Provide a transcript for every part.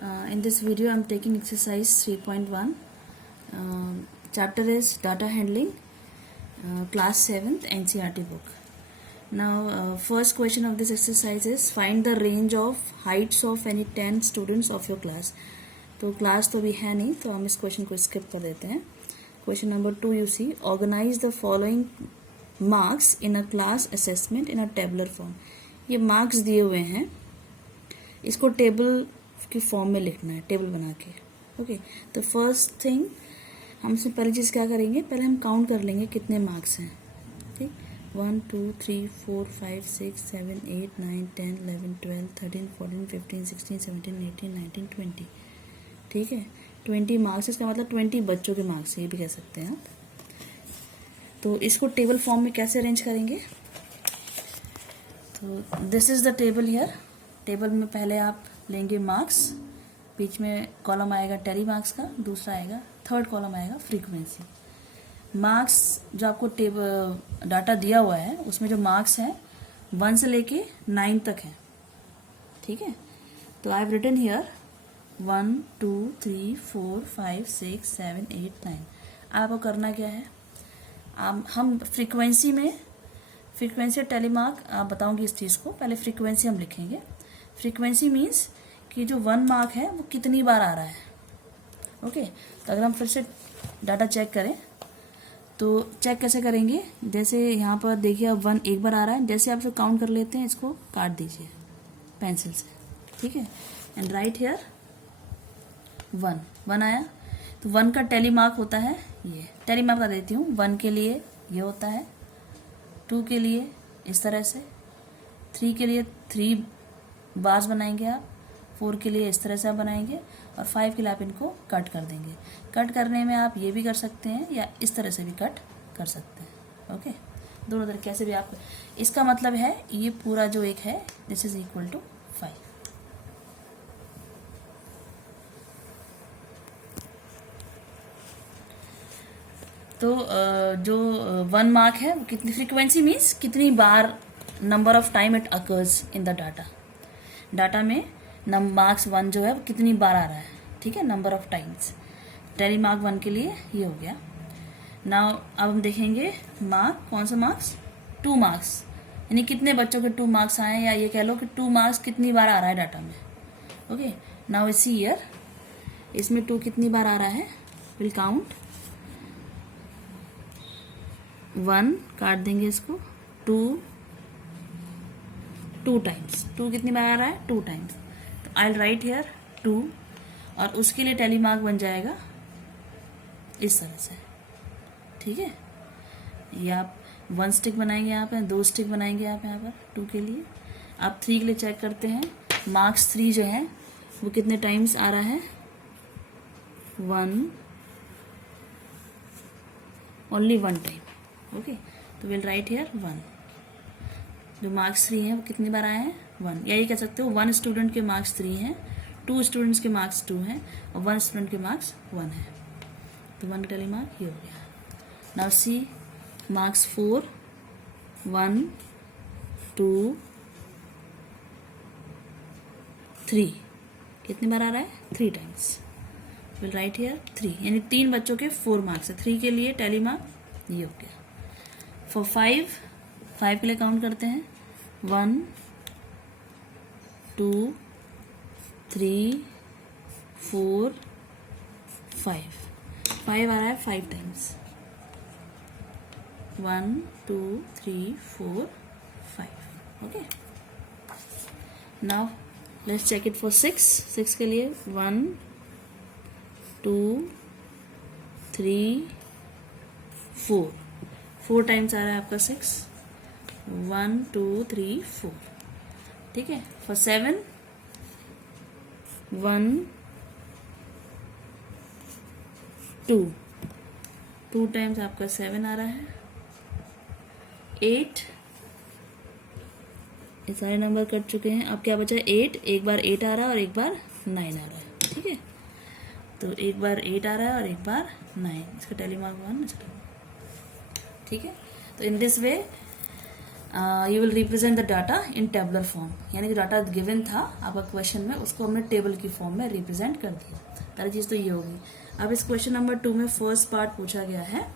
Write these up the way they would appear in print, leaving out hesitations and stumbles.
In this video, I'm taking exercise 3.1. Chapter is Data Handling, Class 7th NCERT book. Now, first question of this exercise is find the range of heights of any 10 students of your class. तो class तो भी है नहीं, तो हम इस question को skip कर देते हैं. Question number 2 you see organise the following marks in a class assessment in a tabular form. ये मार्क्स दिए हुए हैं, इसको टेबल की फॉर्म में लिखना है, टेबल बना के. ओके, तो फर्स्ट थिंग हमसे पहली चीज़ क्या करेंगे, पहले हम काउंट कर लेंगे कितने मार्क्स हैं. ठीक, 1 2 3 4 5 6 7 8 9 10 11 12 13 14 15 16 17 18 19 20. ठीक है, 20 मार्क्स, इसका मतलब 20 बच्चों के मार्क्स, ये भी कह सकते हैं आप. तो इसको टेबल फॉर्म में कैसे अरेंज करेंगे, तो this is the table here. Table में पहले आप लेंगे मार्क्स, बीच में कॉलम आएगा टेली मार्क्स का, दूसरा आएगा, थर्ड कॉलम आएगा फ्रीक्वेंसी. मार्क्स जो आपको टेबल डाटा दिया हुआ है उसमें जो मार्क्स हैं 1 से लेके 9 तक हैं. ठीक है, तो आई हैव रिटन हियर 1 2 3 4 5 6 7 8 9. आपको करना क्या है, हम फ्रीक्वेंसी और टेलीमार्क आप बताऊंगी इस चीज़ को. पहले फ्रीक्वेंसी हम लिखेंगे. फ्रीक्वेंसी मीन्स कि जो 1 मार्क है वो कितनी बार आ रहा है. ओके, तो अगर हम फिर से डाटा चेक करें तो चेक कैसे करेंगे, जैसे यहाँ पर देखिए अब 1 एक बार आ रहा है, जैसे आप काउंट कर लेते हैं, इसको काट दीजिए पेंसिल से. ठीक है, एंड राइट हियर 1 आया. तो 1 का टेलीमार्क होता है, ये टेलीमार्क बता देती हूँ. 1 के लिए ये होता है, 2 के लिए इस तरह से, 3 के लिए 3 बार्स बनाएंगे आप, 4 के लिए इस तरह से आप बनाएंगे, और 5 के लिए आप इनको कट कर देंगे. कट करने में आप ये भी कर सकते हैं या इस तरह से भी कट कर सकते हैं. ओके, दोनों तरह कैसे भी आप. इसका मतलब है ये पूरा जो एक है दिस इज इक्वल टू 5. तो जो 1 मार्क है वो कितनी, फ्रीक्वेंसी मीन्स कितनी बार, number of time it occurs in the data में मार्क्स 1 जो है वो कितनी बार आ रहा है. ठीक है, number of times. Tally mark 1 के लिए ये हो गया. नाउ अब हम देखेंगे मार्क, कौन सा मार्क्स, 2 मार्क्स, यानी कितने बच्चों के 2 मार्क्स आए, या ये कह लो कि 2 मार्क्स कितनी बार आ रहा है डाटा में. ओके, नाउ इस ईयर इसमें 2 कितनी बार आ रहा है, विल काउंट. 1 काट देंगे इसको, 2 टाइम्स, 2 कितनी बार आ रहा है, 2 टाइम्स. तो आई राइट हियर 2, और उसके लिए टेलीमार्क बन जाएगा इस तरह से. ठीक है, ये आप 1 स्टिक बनाएंगे यहाँ पे, 2 स्टिक बनाएंगे आप यहाँ पर 2 के लिए. आप 3 के लिए चेक करते हैं, मार्क्स 3 जो है वो कितने टाइम्स आ रहा है, 1, ओनली 1 टाइम. ओके, तो विल राइट हियर 1. जो मार्क्स 3 हैं वो कितनी बार आए हैं, 1. या ये कह सकते हो 1 स्टूडेंट के मार्क्स 3 हैं, 2 स्टूडेंट्स के मार्क्स 2 हैं, और 1 स्टूडेंट के मार्क्स 1 है. तो 1 टेली मार्क ये हो गया. नाउ सी मार्क्स 4, 1 2 3 कितनी बार आ रहा है, 3 टाइम्स. विल राइट हियर 3, यानी 3 बच्चों के 4 मार्क्स है. 3 के लिए टेली मार्क ये हो गया. फॉर 5 के लिए काउंट करते हैं, 1 2 3 4 5 आ रहा है 5 times. 1 2 3 4 5. Okay, now let's check it for 6 के लिए 1 2 3 4 टाइम्स आ रहा है आपका 6. 1 2 3 4. ठीक है, फॉर 7 1 2 टाइम्स आपका 7 आ रहा है. 8, ये सारे नंबर कट चुके हैं. अब क्या बचा, 8, एक बार 8 आ रहा है और एक बार 9 आ रहा है. ठीक है, तो एक बार 8 आ रहा है और एक बार 9, इसका टेलीमार्क 1. ठीक है, तो in this way you will represent the data in tabular form, यानी कि डाटा गिवन था आपका क्वेश्चन में, उसको हमने टेबल की फॉर्म में रिप्रेजेंट कर दिया। पहली चीज तो ये होगी। अब इस क्वेश्चन नंबर 2 में फर्स्ट पार्ट पूछा गया है,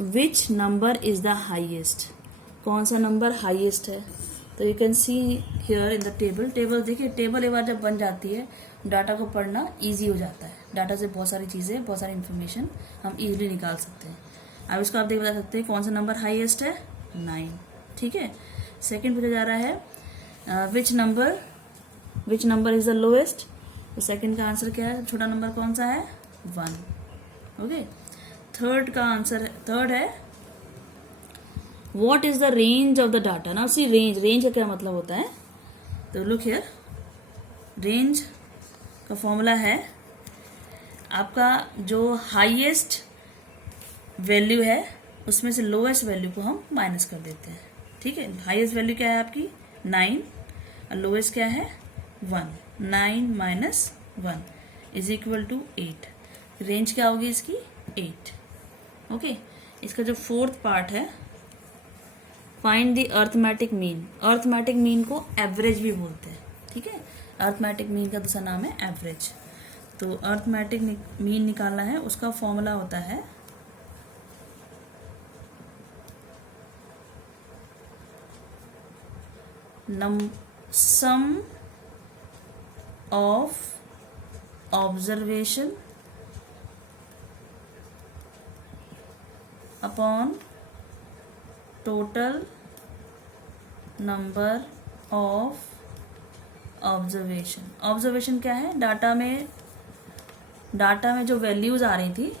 which number is the highest, कौन सा नंबर हाइएस्ट है। तो you can see here in the table देखिए, टेबल एक बार जब बन जाती है डाटा को पढ़ना इजी हो जाता है। डाटा से बहुत सारी चीजें, बहुत सारी इंफॉर्मेशन हम इजीली निकाल सकते हैं। अब इसको आप देख बता सकते हैं कौन सा नंबर हाईएस्ट है, 9, ठीक है। सेकंड पूछा जा रहा है which number is the lowest, तो सेकंड का आंसर क्या है, छोटा नंबर कौन सा है, 1, ओके। थर्ड का आंसर, थर्ड है what is the range of the data. ना सी रेंज का क्या मतलब होता है, तो लुक हियर, रेंज का फॉर्मूला है आपका जो हाईएस्ट वैल्यू है उसमें से लोएस्ट वैल्यू को हम माइनस कर देते हैं, ठीक है। हाईएस्ट वैल्यू क्या है आपकी 9 और लोएस्ट क्या है 1, 9 minus 1 is equal to 8। Range क्या होगी इसकी 8, ओके। इसका जो फोर्थ पार्ट है, find the arithmetic mean. Arithmetic mean को एवरेज भी बोलते हैं, ठीक है। अर्थमेटिक मीन का दूसरा नाम है एवरेज। तो अर्थमेटिक मीन निकालना है, उसका फॉर्मूला होता है sum of observation upon total number of observation. Observation क्या है, डाटा में जो वैल्यूज आ रही थी,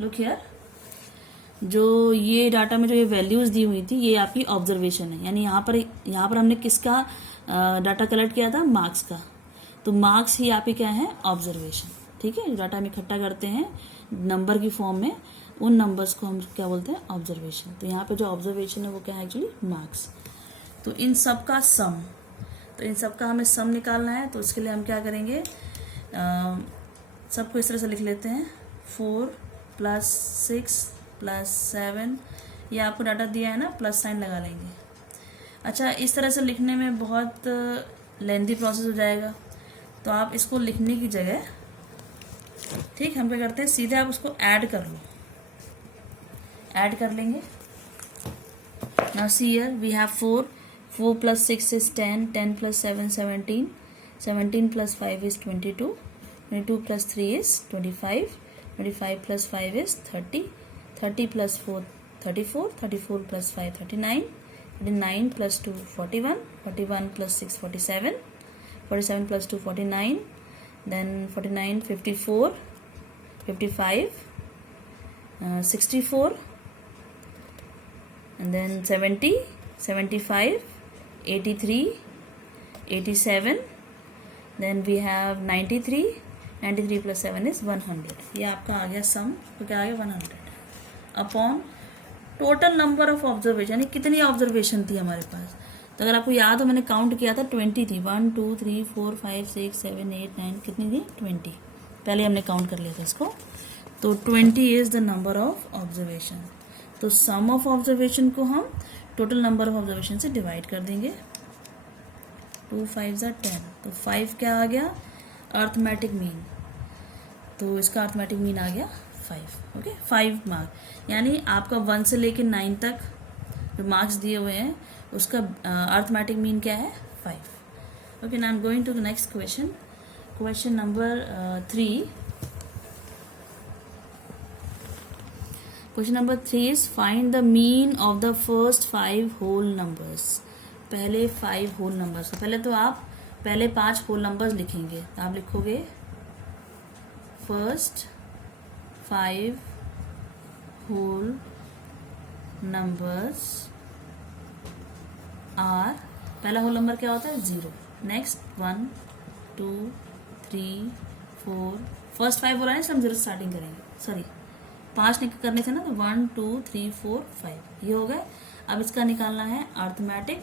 लुक हियर, जो ये डाटा में जो ये वैल्यूज दी हुई थी ये आपकी ऑब्जर्वेशन है। यानी यहाँ पर हमने किसका डाटा कलेक्ट किया था, मार्क्स का। तो मार्क्स ही आपके क्या है, ऑब्जर्वेशन, ठीक है। डाटा हम इकट्ठा करते हैं नंबर की फॉर्म में, उन नंबर्स को हम क्या बोलते हैं, ऑब्जर्वेशन। तो यहाँ पे जो ऑब्जर्वेशन है वो क्या है, एक्चुअली मार्क्स। तो इन सब का सम, तो इन सब का हमें सम निकालना है। तो इसके लिए हम क्या करेंगे, सबको इस तरह से लिख लेते हैं, 4 + 6 + 7, ये आपको डाटा दिया है ना, प्लस साइन लगा लेंगे। अच्छा, इस तरह से लिखने में बहुत लेंथी प्रोसेस हो जाएगा, तो आप इसको लिखने की जगह, ठीक, हम क्या करते हैं, सीधे आप उसको ऐड कर लो, ऐड कर लेंगे। Now see here we have 4 + 6 is 10, 10 + 7 17, 17 + 5 is 22, 22 + 3 is 25, 25 + 5 is 30, 30 + 4 34, 34 + 5 39, 39 + 2 41, 41 + 6 47, 47 + 2 49, then 49 54, 55, 64, and then 70, 75, 83, 87, then we have 93, 93 + 7 is 100। ये आपका आ गया सम, तो क्या आ गया 100 upon total number of observation, यानी कितनी ऑब्जर्वेशन थी हमारे पास। तो अगर आपको याद हो, मैंने काउंट किया था 20 थी, 1 2 3 4 5 6 7 8 9, कितनी थी 20, पहले हमने काउंट कर लिया था इसको। तो 20 is the number of observation. तो सम ऑफ ऑब्जर्वेशन को हम टोटल नंबर ऑफ ऑब्जर्वेशन से डिवाइड कर देंगे, 2 5 are 10, तो 5 क्या आ गया, अर्थमेटिक मीन। तो इसका अर्थमेटिक मीन आ गया 5, ओके। 5 मार्क, यानी आपका 1 से लेकर 9 तक जो मार्क्स दिए हुए हैं उसका अर्थमेटिक मीन क्या है, 5, okay. Now I am going to the next question, question number 3। Question number 3 is find the mean of the first 5 whole numbers. पहले 5 होल नंबर्स, पहले तो आप पहले 5 होल नंबर्स लिखेंगे। तो आप लिखोगे फर्स्ट 5 होल नंबर्स आर, पहला होल नंबर क्या होता है 0, नेक्स्ट 1 2 3 4, फर्स्ट 5 बोला है, हम 0 स्टार्टिंग करेंगे, सॉरी 5 करने थे ना, तो 1 2 3 4 5 ये हो गए। अब इसका निकालना है अर्थमेटिक,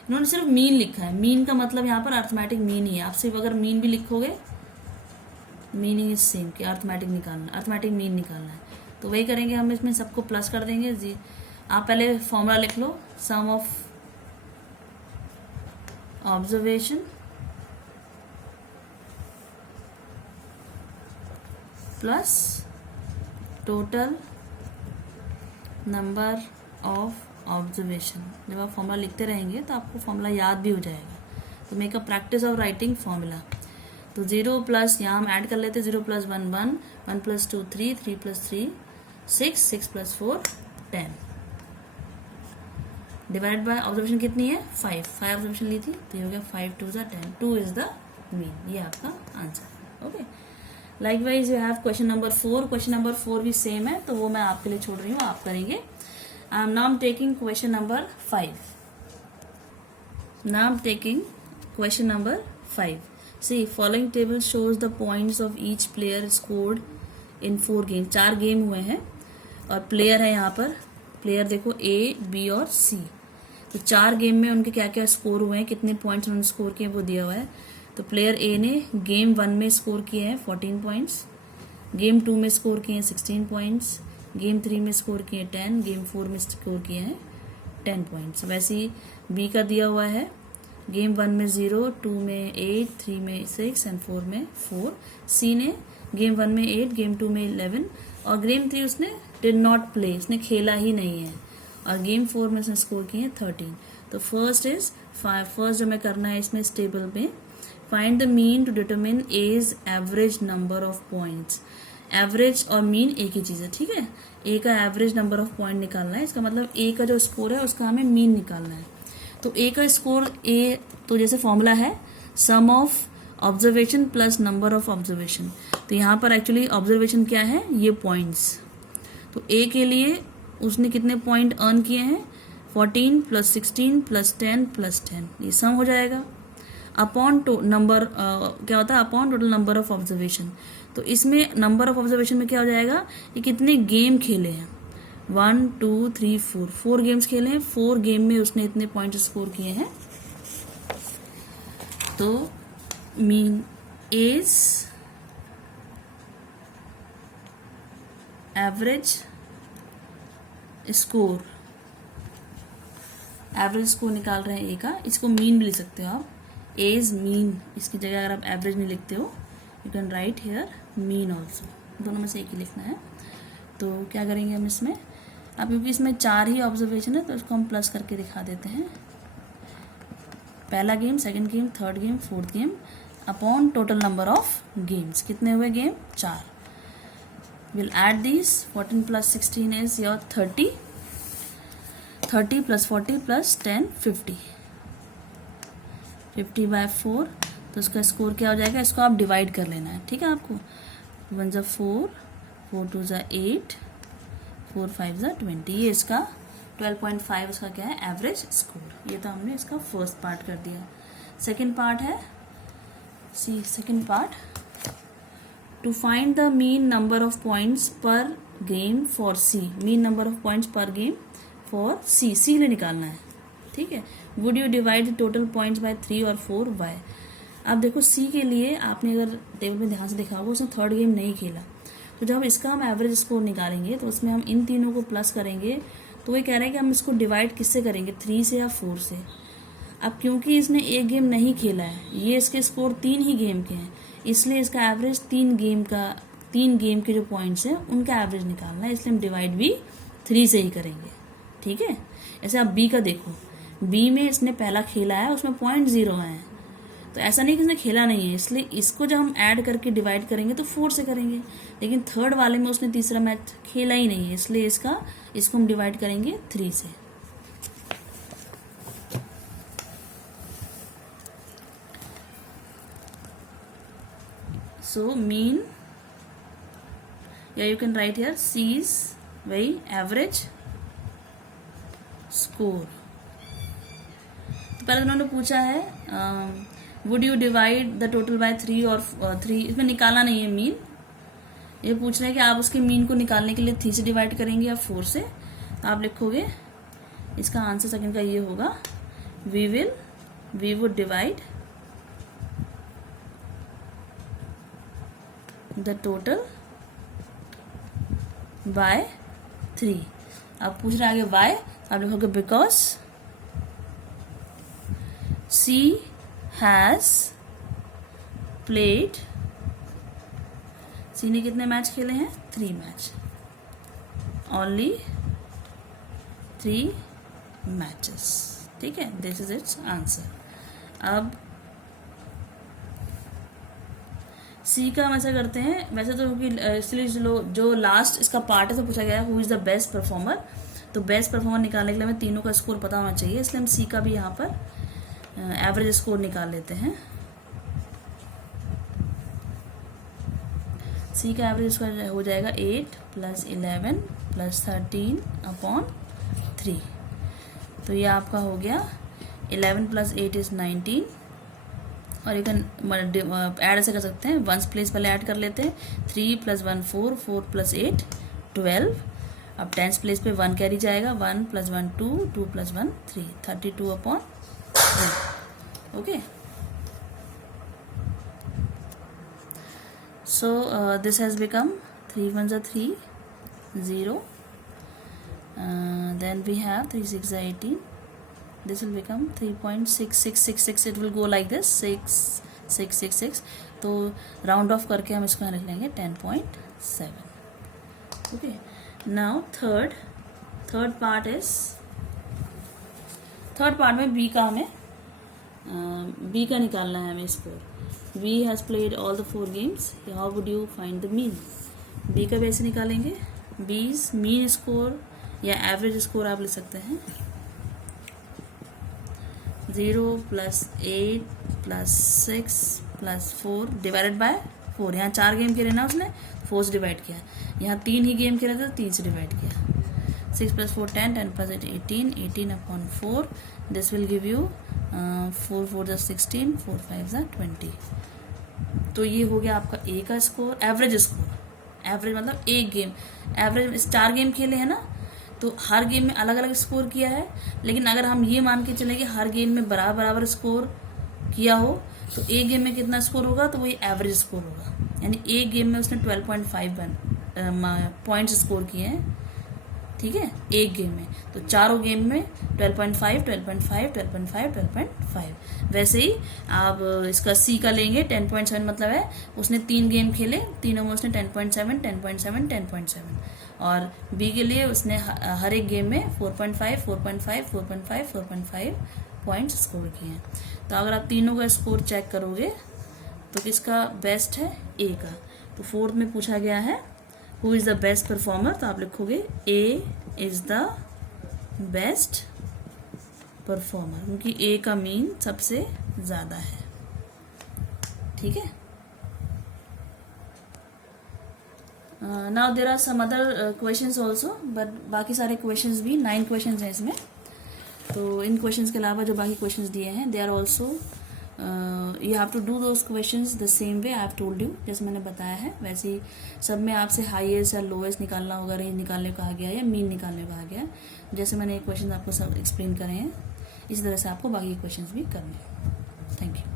इन्होंने सिर्फ मीन लिखा है, मीन का मतलब यहाँ पर अर्थमेटिक मीन ही है। आप सिर्फ अगर मीन भी लिखोगे, मीनिंग इज सेम कि अर्थमेटिक मीन निकालना है, तो वही करेंगे हम, इसमें सबको प्लस कर देंगे जी, आप पहले फॉर्मूला लिख लो, sum of observation plus total number of observation. जब आप फॉर्मूला लिखते रहेंगे तो आपको फॉर्मूला याद भी हो जाएगा। तो make a practice of writing formula. तो 0 प्लस, यहाँ हम ऐड कर लेते हैं, 0 plus 1 1, 1 plus 2 3, 3 plus 3 6, 6 plus 4 10, divide by observation कितनी है 5 ऑब्जर्वेशन ली थी, तो ये हो गया 5 2 10, 2 इज द मीन। ये आपका answer. Okay, likewise you have question number 4। Question number 4 भी सेम है, तो वो मैं आपके लिए छोड़ रही हूँ, आप करेंगे। Now I'm taking question number 5. Now I'm taking question number 5. See, following table shows the points of each player scored in 4 games. 4 game हुए हैं और प्लेयर है यहाँ पर। प्लेयर देखो A, B और C। तो 4 गेम में उनके क्या क्या स्कोर हुए हैं, कितने पॉइंट्स उन्होंने स्कोर किए वो दिया हुआ है। तो प्लेयर A ने गेम 1 में स्कोर किए हैं 14 पॉइंट्स, गेम 2 में स्कोर किए हैं 16 पॉइंट्स, गेम 3 में स्कोर किए 10, गेम 4 में स्कोर किए हैं 10 पॉइंट्स। वैसे ही बी का दिया हुआ है, गेम 1 में 0, 2 में 8, 3 में 6 एंड 4 में 4। सी ने गेम 1 में 8, गेम 2 में 11 और गेम 3 उसने डिड नॉट प्ले, उसने खेला ही नहीं है, और गेम 4 में उसने स्कोर किए हैं 13। तो फर्स्ट जो हमें करना है इसमें इस टेबल में, find the mean to determine as average number of points. Average और मीन एक ही चीज़ है, ठीक है। ए का एवरेज नंबर ऑफ पॉइंट निकालना है, इसका मतलब ए का जो स्कोर है उसका हमें मीन निकालना है। तो ए का स्कोर, ए तो जैसे फॉर्मूला है sum of observation plus number of observation. तो यहाँ पर एक्चुअली ऑब्जर्वेशन क्या है, ये पॉइंट्स। तो ए के लिए उसने कितने पॉइंट अर्न किए हैं, 14 प्लस 16 प्लस 10 प्लस 10, ये सम हो जाएगा अपॉन नंबर क्या होता है, upon total number of observation. तो इसमें नंबर ऑफ ऑब्जर्वेशन में क्या हो जाएगा, ये कितने गेम खेले हैं, 1 2 3 4, 4 गेम्स खेले हैं, 4 गेम में उसने इतने पॉइंट स्कोर किए हैं। तो mean is average score, average score निकाल रहे हैं ए का, इसको मीन भी लिख सकते हो आप, एज मीन, इसकी जगह अगर आप एवरेज नहीं लिखते हो you can write here mean also, दोनों में से एक ही लिखना है। तो क्या करेंगे हम इसमें, अब क्योंकि इसमें 4 ही ऑब्जर्वेशन है तो इसको हम प्लस करके दिखा देते हैं। पहला game, second game, third game, fourth game upon total number of games. कितने हुए game, 4। Will add this, 14 plus 16 is your 30, 30 plus 40 plus 10 50, 50/4। तो उसका स्कोर क्या हो जाएगा, इसको आप डिवाइड कर लेना है, ठीक है। आपको 1 ज़ा 4, 4 2 ज़ा 8, 4 5 ज़ा 20, ये इसका 12.5 उसका क्या है, एवरेज स्कोर। ये तो हमने इसका फर्स्ट पार्ट कर दिया। सेकंड पार्ट है, C second part, to find the mean number of points per game for C. Mean number of points per game for C, C ने निकालना है, ठीक है। Would you divide total points by 3 और 4 Y. अब देखो सी के लिए आपने अगर टेबल में ध्यान से देखा होगा उसने थर्ड गेम नहीं खेला, तो जब इसका हम एवरेज स्कोर निकालेंगे तो उसमें हम इन तीनों को प्लस करेंगे, तो ये कह रहे हैं कि हम इसको डिवाइड किससे करेंगे, 3 से या 4 से। अब क्योंकि इसने एक गेम नहीं खेला है, ये इसके स्कोर 3 ही गेम के हैं, इसलिए इसका एवरेज 3 गेम के जो पॉइंट्स हैं उनका एवरेज निकालना है, इसलिए हम डिवाइड भी 3 से ही करेंगे, ठीक है। ऐसे आप बी का देखो, बी में इसने पहला खेला है, उसमें 0.0 आए हैं, तो ऐसा नहीं कि इसने खेला नहीं है, इसलिए इसको जब हम ऐड करके डिवाइड करेंगे तो 4 से करेंगे। लेकिन थर्ड वाले में उसने तीसरा मैच खेला ही नहीं है, इसलिए इसको हम डिवाइड करेंगे 3 से। सो मीन, या you can write here C is वही एवरेज स्कोर। तो पहले उन्होंने पूछा है would you divide the total by 3 और 3, इसमें निकालना नहीं है मीन, ये पूछ रहे हैं कि आप उसके मीन को निकालने के लिए 3 से डिवाइड करेंगे या 4 से। तो आप लिखोगे, इसका आंसर सेकंड का ये होगा, we would divide the total by 3। अब पूछ रहे आगे वाई, आप लिखोगे because C has played, C ने कितने मैच खेले हैं? 3 मैच, ओनली 3 मैचेस, ठीक है, दिस इज इट्स आंसर। अब सी का हम ऐसा करते हैं, वैसे तो क्योंकि इसलिए जो लास्ट इसका पार्ट है तो पूछा गया है who is the best performer, तो बेस्ट परफॉर्मर निकालने के लिए हमें तीनों का स्कोर पता होना चाहिए, इसलिए हम सी का भी यहाँ पर एवरेज स्कोर निकाल लेते हैं। सी का एवरेज स्कोर हो जाएगा 8 + 11 + 13 अपॉन 3, तो ये आपका हो गया 11 + 8 इज 19, और एक ऐड ऐसे कर सकते हैं, वंस प्लेस पहले ऐड कर लेते हैं, 3 + 1 4, 4 + 8 12, अब टेंस प्लेस पे 1 कैरी जाएगा, 1 + 1 2, 2 + 1 3, 32 upon 3, okay. So this has become 3 1s are 3 0, then we have 3 6 are 18, this will become 3.6666, it will go like this 6666, तो राउंड ऑफ करके हम इसको यहाँ लिख लेंगे 10.7, ओके। नाउ थर्ड पार्ट में बी का हमें बी का निकालना है हमें score. B has played all the 4 games. How would you find the mean? B का वैसे निकालेंगे, B's mean स्कोर या एवरेज स्कोर आप ले सकते हैं, 0 + 8 + 6 + 4 डिवाइडेड बाय 4, यहाँ 4 गेम खेले ना उसने, 4 से डिवाइड किया, यहाँ 3 ही गेम खेले थे तो 3 से डिवाइड किया, 6 + 4 10, 10 + 8 18, 18 upon 4, this will give you 4 4 = 16, 4 5 = 20, तो ये हो गया आपका ए का स्कोर, एवरेज स्कोर, एवरेज मतलब एक गेम, एवरेज 4 गेम खेले हैं ना, तो हर गेम में अलग अलग स्कोर किया है, लेकिन अगर हम ये मान के चले कि हर गेम में बराबर स्कोर किया हो, तो एक गेम में कितना स्कोर होगा, तो वही एवरेज स्कोर होगा, यानी एक गेम में उसने 12.5 पॉइंट्स स्कोर किए हैं, ठीक है, एक गेम में, तो चारों गेम में 12.5 12.5 12.5 12.5, वैसे ही आप इसका सी का लेंगे 10.7, मतलब है उसने 3 गेम खेले, तीनों में उसने 10.7 10.7 10.7, और बी के लिए उसने हर एक गेम में 4.5 4.5 4.5 4.5 पॉइंट्स स्कोर किए हैं। तो अगर आप तीनों का स्कोर चेक करोगे तो किसका बेस्ट है? ए का। तो फोर्थ में पूछा गया है who is the best performer, तो आप लिखोगे A is the best performer, क्योंकि ए का मीन सबसे ज़्यादा है, ठीक है। Now there are some other questions also, but बाकी सारे क्वेश्चंस भी 9 क्वेश्चंस हैं इसमें, तो इन क्वेश्चंस के अलावा जो बाकी क्वेश्चंस दिए हैं they are also you have to do those questions the same way I have told you, जैसे मैंने बताया है वैसे ही सब में आपसे हाईएस्ट या लोएस्ट निकालना होगा, रेंज निकालने को कहा गया है या मीन निकालने को कहा गया है, जैसे मैंने ये क्वेश्चन आपको सब एक्सप्लेन करे हैं, इसी तरह से आपको बाकी क्वेश्चंस भी करने हैं। Thank you.